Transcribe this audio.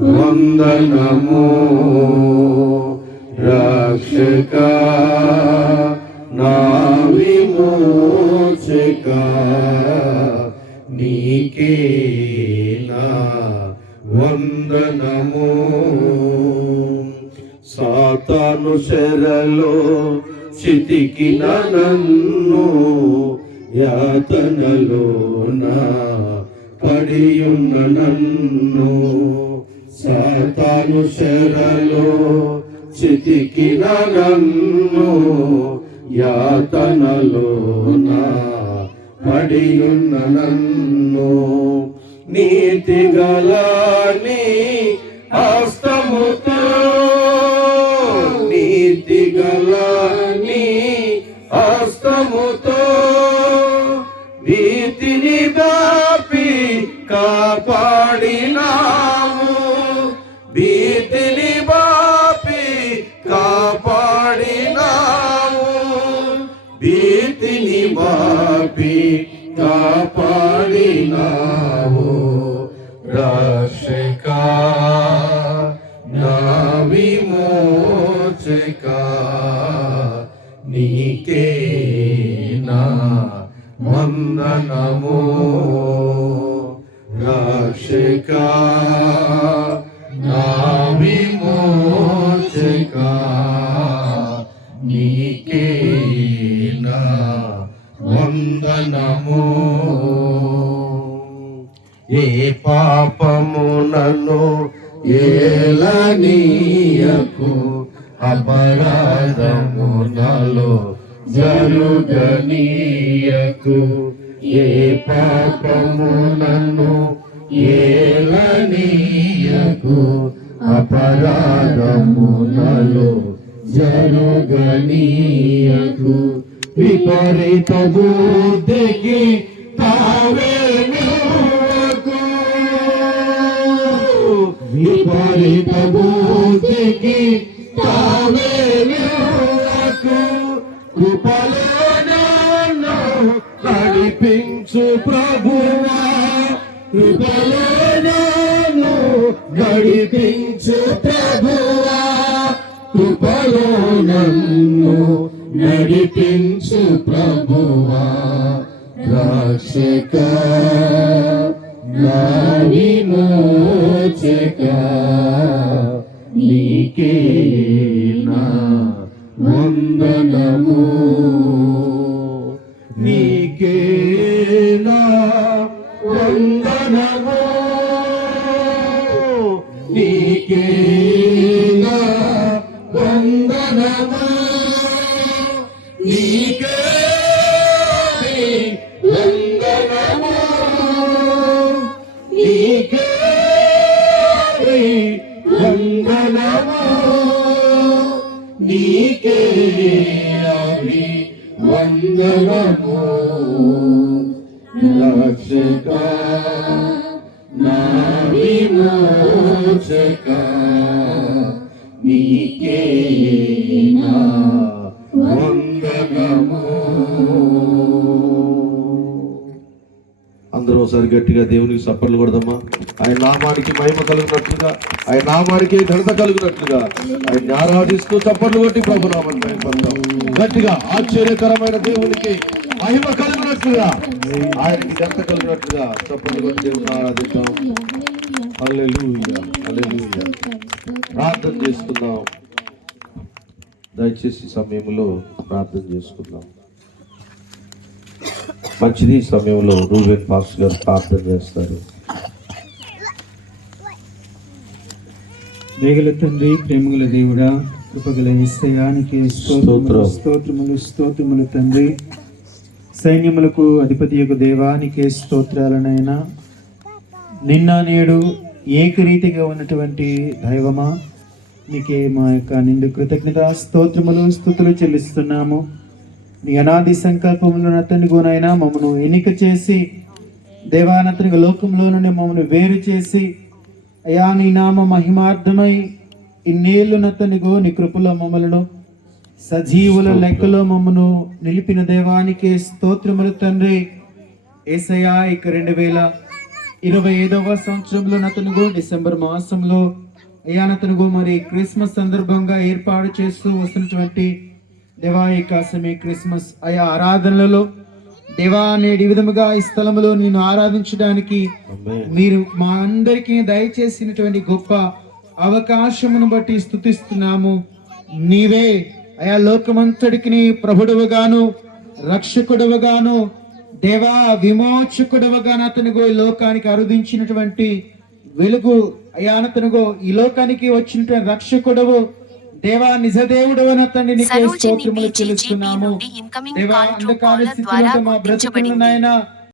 వందనము. రక్షక నా విమోచక నీకే నా వందనము. సాతాను శరలో చితికిన నన్ను యాతనలోన పడియున్న నన్ను సాతాను శరలో చితికిన నన్ను యాతనలోన పడియున్న నన్ను నీతి గలని హస్తముతో నీతి గలని హస్తముతో నీతిని బాపి కాపాడి కాపాడినాము భీతిని బాపి కాపాడినావు రక్షక నా విమోచక నీకే నా వందనము రక్షక నా నీకే వందనము. ఏ పాపము నన్ను ఏలనీయకు అపరాధము నాలో జరుగనీయకు. ఏ పాపము నన్ను ఏలనీయకు అపరాధము నాలో జనగణీయకు విపరీత బుద్ధికి తావే విపరీత బుద్ధికి తావే నువ్వకు. కృపలో నడిపించు ప్రభువా. కృపలో నడిపించు ప్రభువా. కృపలో నన్ను నడిపించు ప్రభువా రక్షక విమోచక నీకే నా వందనము. నీకే నా వందనము. నీకే వందనము రక్షక నా విమోచక నీకే నా వందనము మరోసారి గట్టిగా దేవునికి సప్పట్లు కొడదామా? ఆయన నామానికి మహిమ కలుగునట్లుగా ఆయన నామానికి ఘనత కలుగునట్లుగా ఆయన ఆరాధిస్తూ చప్పట్లు కొట్టి ప్రభు నామాన్ని గట్టిగా ఆశ్చర్యకరమైన దేవునికి మహిమ కలిగినట్లుగా ఆయనకి ఘనత కలిగినట్లుగా చప్పట్లు కొట్టి దేవుని ఆరాధిస్తాం ప్రార్థన చేసుకుందాం దయచేసి సమయంలో ప్రార్థన చేసుకుందాం. మంచిది సమయంలో రూబెన్ పాస్ గారు ప్రార్థన చేస్తారు. దేగల తండ్రి ప్రేమగల దేవుడా కృపగల ఇస్తయానికి స్తోత్రములు స్తోత్రం. స్తోత్రములు స్తోత్రములు తండ్రి. సైన్యములకు అధిపతి యొక్క దేవానికి స్తోత్రాలనైనా నిన్న నేడు ఏకరీతిగా ఉన్నటువంటి దైవమా? నీకే మా యొక్క నిండు కృతజ్ఞత స్తోత్రములు స్థుతులు చెల్లిస్తున్నాము. నీ అనాది సంకల్పములు అతని గునైనా మమ్మను ఎన్నిక చేసి దేవానతని లోకంలో నుండి మమ్మల్ని వేరు చేసి అయా నీ నామ మహిమార్థమై ఇన్నేళ్ళు నతనిగో నీ కృపలో మమ్మలను సజీవుల లెక్కలో మమ్మను నిలిపిన దేవానికి స్తోత్రములు తండ్రి. ఏసయా ఇక రెండు వేల ఇరవై ఐదవ సంవత్సరంలో నతనుగో డిసెంబర్ మాసంలో అయ్యా నతనుగో మరి క్రిస్మస్ సందర్భంగా ఏర్పాటు చేస్తూ వస్తున్నటువంటి దేవా ఈ కాసమే క్రిస్మస్ అయా ఆరాధనలలో దేవా నేడు విధముగా ఈ స్థలములో నేను ఆరాధించడానికి. మీరు మా అందరికీ దయచేసినటువంటి గొప్ప అవకాశమును బట్టి స్థుతిస్తున్నాము. నీవే అయా లోకమంతటికి ప్రభుడువగాను రక్షకుడవగాను దేవా విమోచకుడవగాను అతనుగో ఈ లోకానికి అరుదించినటువంటి వెలుగు. అయానతనుగో ఈ లోకానికి వచ్చినటువంటి రక్షకుడవు. దేవా నిజదేవుడు అని అతన్ని నీకే స్తోత్రములు చెల్లిస్తున్నాము. దేవా అంధకార స్థితిలో మా గుర్తించబడింది. నాయన